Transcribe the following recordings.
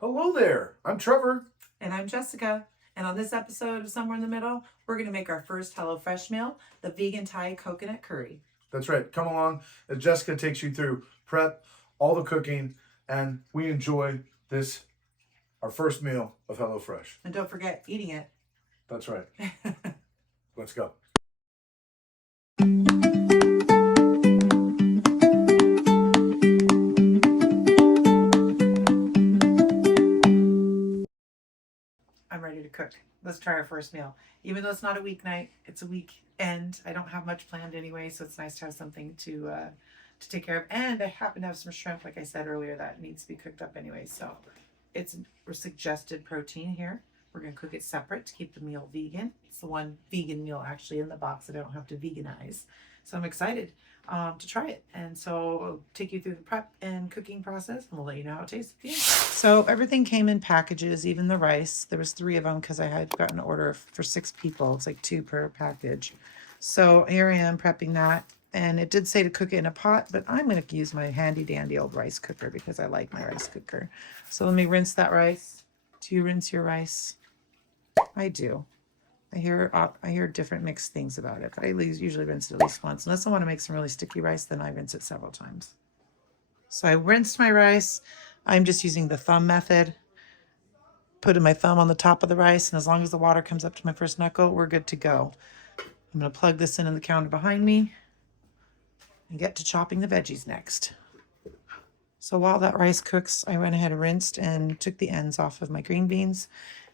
Hello there, I'm Trevor. And I'm Jessica. And on this episode of Somewhere in the Middle, we're going to make our first HelloFresh meal, the vegan Thai coconut curry. That's right, come along as Jessica takes you through prep, all the cooking, and we enjoy this, our first meal of HelloFresh. And don't forget eating it. That's right. Let's go. I'm ready to cook. Let's try our first meal. Even though it's not a weeknight, it's a weekend. I don't have much planned anyway, so it's nice to have something to take care of. And I happen to have some shrimp, like I said earlier, that needs to be cooked up anyway. So it's a suggested protein here. We're going to cook it separate to keep the meal vegan. It's the one vegan meal actually in the box that I don't have to veganize. So I'm excited to try it. And so I'll take you through the prep and cooking process, and we'll let you know how it tastes at the end. So everything came in packages, even the rice. There was 3 of them because I had gotten an order for 6 people. It's like 2 per package. So here I am prepping that. And it did say to cook it in a pot, but I'm going to use my handy dandy old rice cooker because I like my rice cooker. So let me rinse that rice. Do you rinse your rice? I do. I hear different mixed things about it, but I usually rinse it at least once. Unless I want to make some really sticky rice, then I rinse it several times. So I rinsed my rice. I'm just using the thumb method. Putting my thumb on the top of the rice, and as long as the water comes up to my first knuckle, we're good to go. I'm going to plug this in the counter behind me and get to chopping the veggies next. So while that rice cooks, I went ahead and rinsed and took the ends off of my green beans.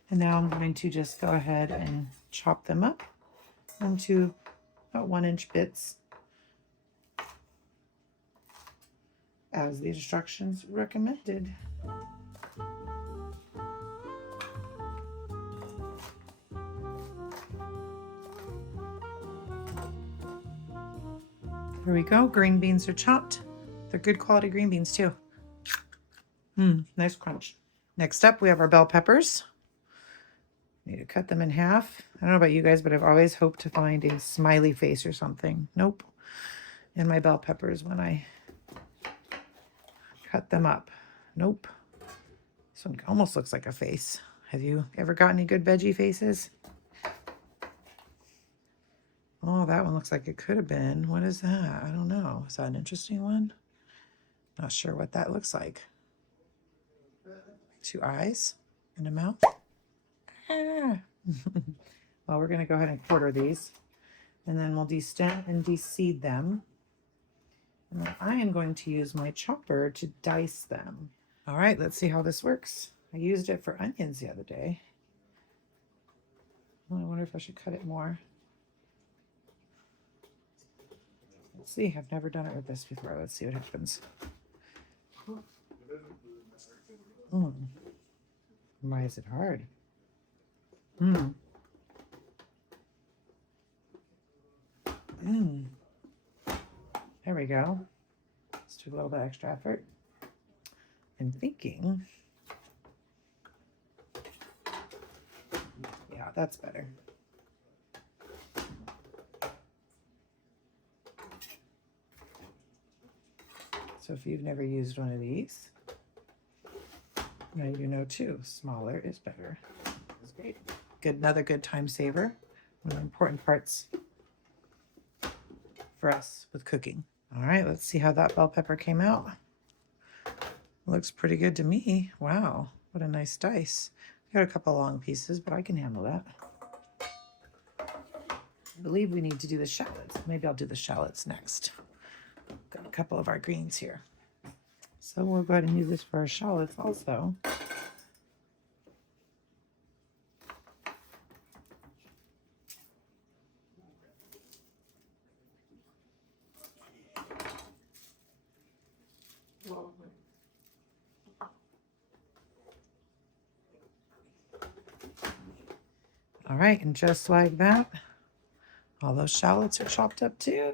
And now I'm going to just go ahead and chop them up into about 1-inch bits, as the instructions recommended. There we go. Green beans are chopped. They're good quality green beans too. Nice crunch. Next up, we have our bell peppers. Need to cut them in half. I don't know about you guys, but I've always hoped to find a smiley face or something. Nope. In my bell peppers when I cut them up. Nope. This one almost looks like a face. Have you ever got any good veggie faces? Oh, that one looks like it could have been. What is that? I don't know. Is that an interesting one? Not sure what that looks like. 2 eyes and a mouth. Ah. Well, we're going to go ahead and quarter these, and then we'll de-stem and de-seed them. And then I am going to use my chopper to dice them. All right, let's see how this works. I used it for onions the other day. Well, I wonder if I should cut it more. Let's see. I've never done it with this before. Let's see what happens. Why is it hard? There we go. Let's do a little bit extra effort. I'm thinking, yeah, that's better. So if you've never used one of these, now you know too, smaller is better. That's great. Good, another good time saver. One of the important parts for us with cooking. All right, let's see how that bell pepper came out. Looks pretty good to me. Wow, what a nice dice. Got a couple long pieces, but I can handle that. I believe we need to do the shallots. Maybe I'll do the shallots next. Got a couple of our greens here. So we'll go ahead and use this for our shallots also. All right, and just like that, all those shallots are chopped up too.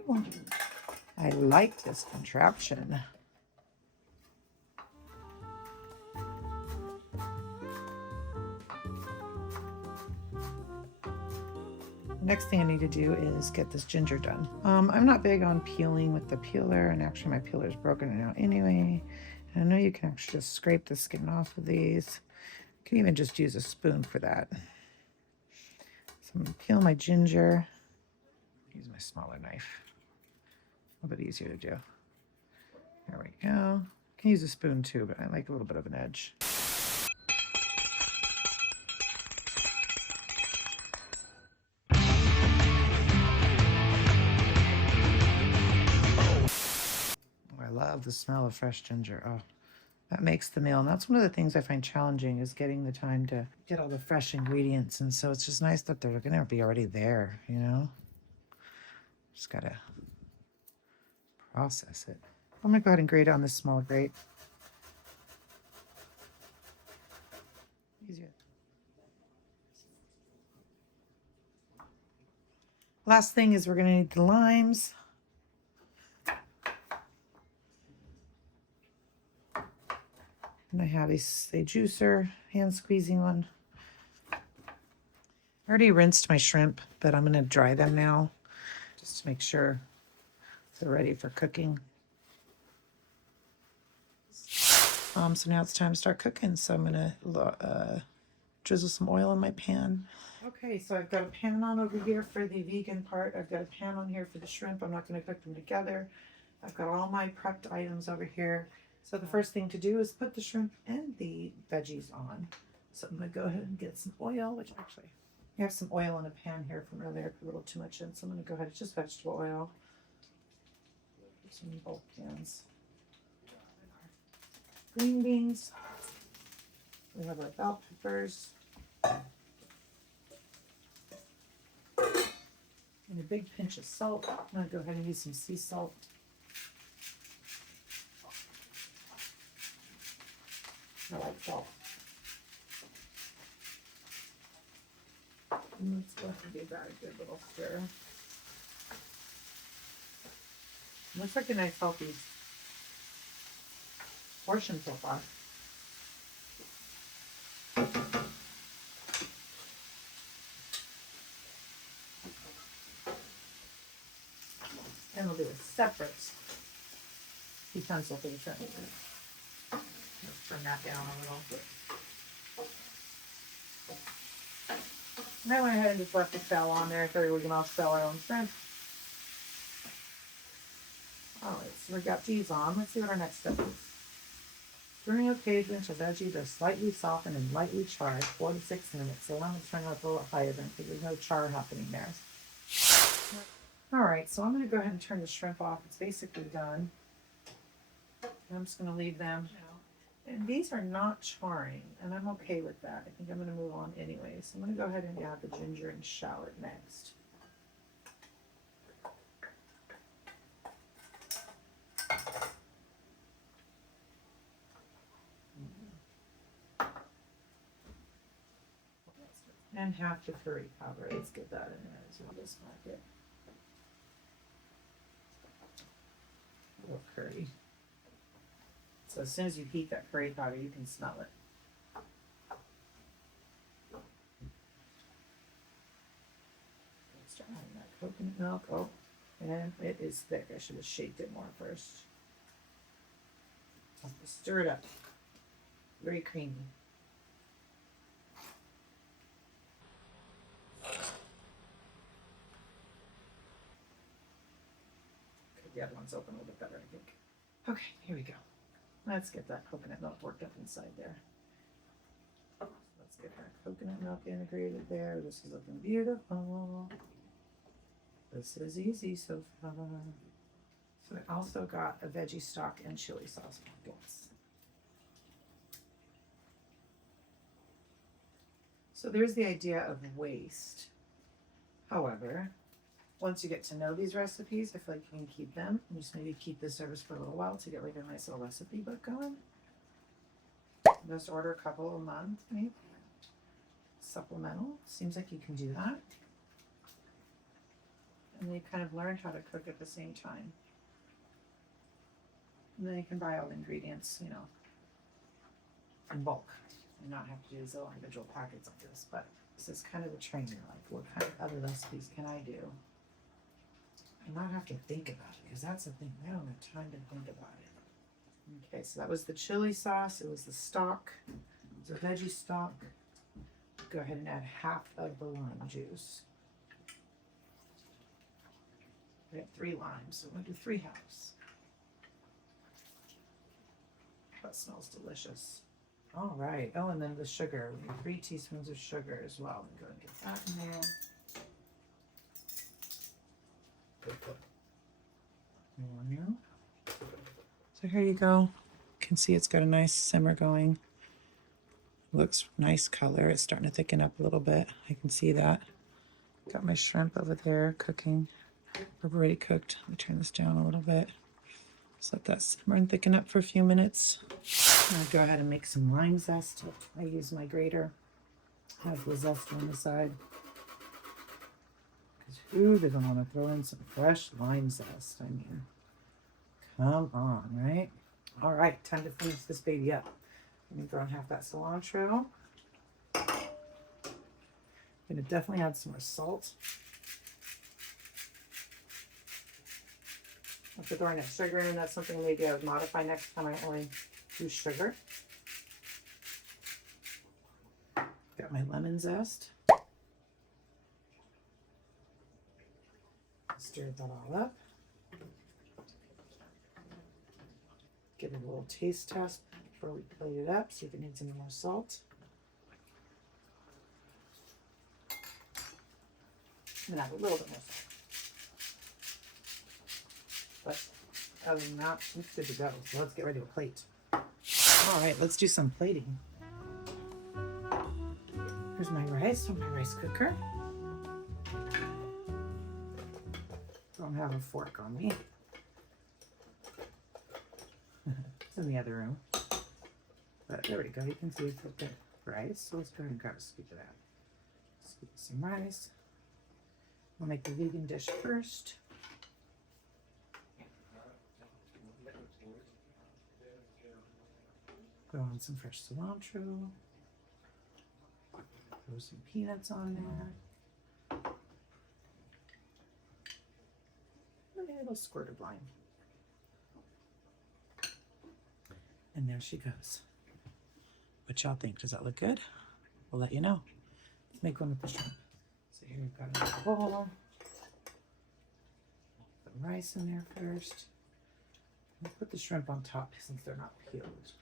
I like this contraption. Next thing I need to do is get this ginger done. I'm not big on peeling with the peeler, and actually my peeler is broken now anyway. I know you can actually just scrape the skin off of these. You can even just use a spoon for that. So I'm going to peel my ginger. Use my smaller knife. A little bit easier to do. There we go. You can use a spoon too, but I like a little bit of an edge. I love the smell of fresh ginger. Oh, that makes the meal. And that's one of the things I find challenging is getting the time to get all the fresh ingredients. And so it's just nice that they're going to be already there, you know? Just got to process it. I'm going to go ahead and grate it on this small grate. Easier. Last thing is we're going to need the limes. And I have a juicer, hand squeezing one. I already rinsed my shrimp, but I'm going to dry them now just to make sure they're ready for cooking. So now it's time to start cooking. So I'm going to drizzle some oil in my pan. Okay, so I've got a pan on over here for the vegan part. I've got a pan on here for the shrimp. I'm not going to cook them together. I've got all my prepped items over here. So the first thing to do is put the shrimp and the veggies on. So I'm going to go ahead and get some oil, which actually I have some oil in a pan here from earlier. I put a little too much in, so I'm going to go ahead. It's just vegetable oil. Some bulk cans. Green beans. We have our bell peppers. And a big pinch of salt. I'm going to go ahead and use some sea salt. I like salt. And let's go ahead and give that a good little stir. Looks like a nice healthy portion so far. And we'll do a separate utensil for the shrimp. Let's turn that down a little bit. And I went ahead and just left the shell on there. I figured we can all shell our own shrimp. Alright, so we got these on. Let's see what our next step is. During occasion, the veggies are slightly softened and lightly charred, 4 to 6 minutes. So I'm going to turn it up a little higher then because there's no char happening there. Alright, so I'm going to go ahead and turn the shrimp off. It's basically done. I'm just going to leave them. And these are not charring, and I'm okay with that. I think I'm going to move on anyway. So I'm going to go ahead and add the ginger and shallot next. And half the curry powder. Let's get that in there as well. Just mark it. A little curry. So as soon as you heat that curry powder, you can smell it. Start adding that coconut milk. Oh, and it is thick. I should have shaked it more first. Stir it up. Very creamy. The other one's open a little bit better, I think. Okay, here we go. Let's get that coconut milk worked up inside there. Let's get our coconut milk integrated there. This is looking beautiful. This is easy so far. So I also got a veggie stock and chili sauce packets. So there's the idea of waste. However, once you get to know these recipes, I feel like you can keep them and just maybe keep this service for a little while to get like a nice little recipe book going. Just order a couple a month, maybe. Supplemental. Seems like you can do that. And then you kind of learn how to cook at the same time. And then you can buy all the ingredients, you know, in bulk and not have to do these little individual packets like this. But this is kind of the training, like what kind of other recipes can I do? And not have to think about it, because that's the thing. I don't have time to think about it. Okay, so that was the chili sauce. It was the stock. It was a veggie stock. Go ahead and add half of the lime juice. We have 3 limes, so we'll do 3 halves. That smells delicious. All right. Oh, and then the sugar. We need 3 teaspoons of sugar as well. Go ahead and get that in there. So here you go. You can see it's got a nice simmer going. Looks nice color. It's starting to thicken up a little bit. I can see that. Got my shrimp over there cooking. We're already cooked. Let me turn this down a little bit. Just let that simmer and thicken up for a few minutes. I'll go ahead and make some lime zest. I use my grater. Have the zest on the side. Because who doesn't want to throw in some fresh lime zest? I mean, come on, right? All right, time to finish this baby up. I'm going to throw in half that cilantro. I'm going to definitely add some more salt. After throwing that sugar in, that's something maybe I would modify next time. I only do sugar. Got my lemon zest. Stir that all up. Give it a little taste test before we plate it up, see if it needs any more salt. And add a little bit more salt. But other than that, it's good to go. So let's get ready to plate. All right, let's do some plating. Here's my rice from my rice cooker. Don't have a fork on me. It's in the other room. But there we go. You can see it's a bit rice. So let's go ahead and grab a scoop of that. Scoop some rice. We'll make the vegan dish first. Throw on some fresh cilantro. Throw some peanuts on there. A little squirt of lime. And there she goes. What y'all think? Does that look good? We'll let you know. Let's make one with the shrimp. So here we've got a bowl. Put the rice in there first. Let's put the shrimp on top since they're not peeled.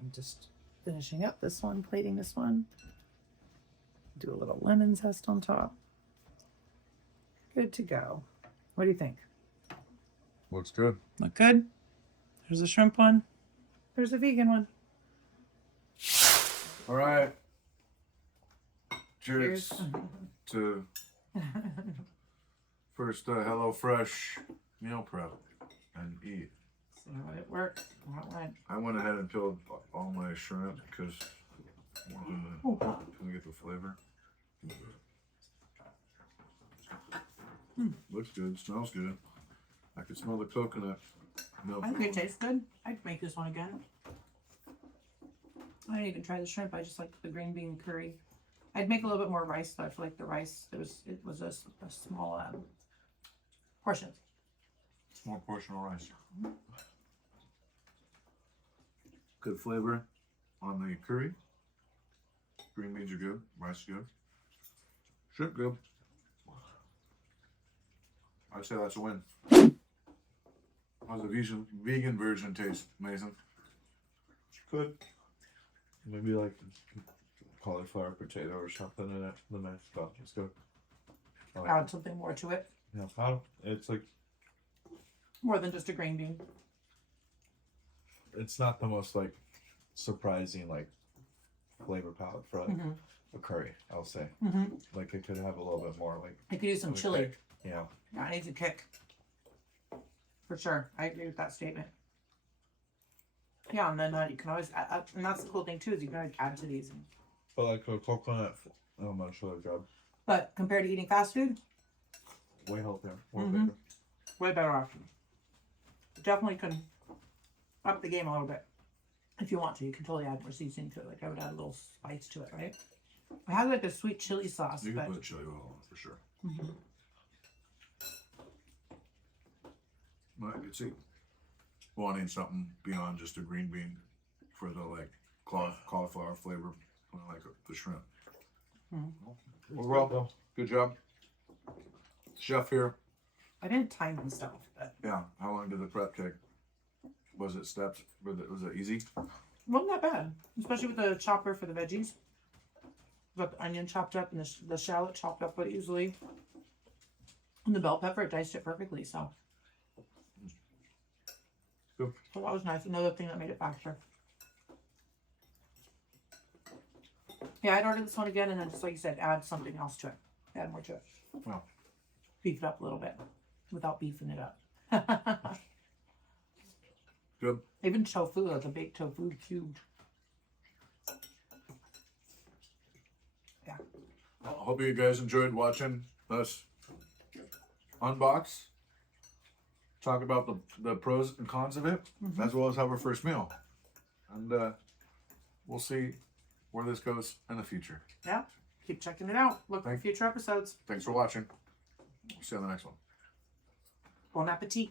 I'm just finishing up this one, plating this one. Do a little lemon zest on top. Good to go. What do you think? Looks good. Look good? There's a shrimp one. There's a vegan one. All right. Cheers, Cheers. to first HelloFresh meal prep and eat. See how it works. How it went. I went ahead and peeled all my shrimp because I'm gonna get the flavor. Looks good, smells good. I can smell the coconut milk. I think it tastes good. I'd make this one again. I didn't even try the shrimp. I just like the green bean curry. I'd make a little bit more rice, but I feel like the rice, it was a small portion. Small portion of rice. Good flavor on the curry. Green beans are good. Rice is good. Shrimp good. I'd say that's a win. How's the vegan version taste, Mason? Good. Maybe like cauliflower potato or something in it. The nice stuff. It's good. I like Add something more to it. it. Yeah, I don't, it's like More than just a green bean. it's not the most like surprising like flavor palette for like, a curry. I'll say like it could have a little bit more like I could use some of a chili. kick. Yeah. Yeah, it needs a kick. For sure. I agree with that statement. Yeah, and then you can always add, and that's the cool thing too, is you can always add to these. But like a coconut, I'm not sure the job. But compared to eating fast food, Way healthier. More better. way better option. Definitely can up the game a little bit. If you want to, you can totally add more seasoning to it. Like I would add a little spice to it, right? It has like a sweet chili sauce. You can But put chili oil on it for sure. Mhm. Well, I could see wanting something beyond just a green bean for the like cauliflower flavor, like the shrimp. Overall, good job, chef here. I didn't time myself, but Yeah. How long did the prep take? Was it steps? Was it easy? wasn't that bad, especially with the chopper for the veggies. Got the onion chopped up and the shallot chopped up quite easily. And the bell pepper, diced it perfectly, so. Good. So that was nice. Another thing that made it faster. Yeah, I'd order this one again and then just like you said, add something else to it. Add more to it. Wow. Beef it up a little bit without beefing it up. Good. Even tofu, like a baked tofu cubed. Yeah. Well, I hope you guys enjoyed watching us unbox, talk about the pros and cons of it, as well as have our first meal. And we'll see where this goes in the future. Yeah. Keep checking it out. Look for future episodes. Thanks for watching. See you on the next one. Bon appetit.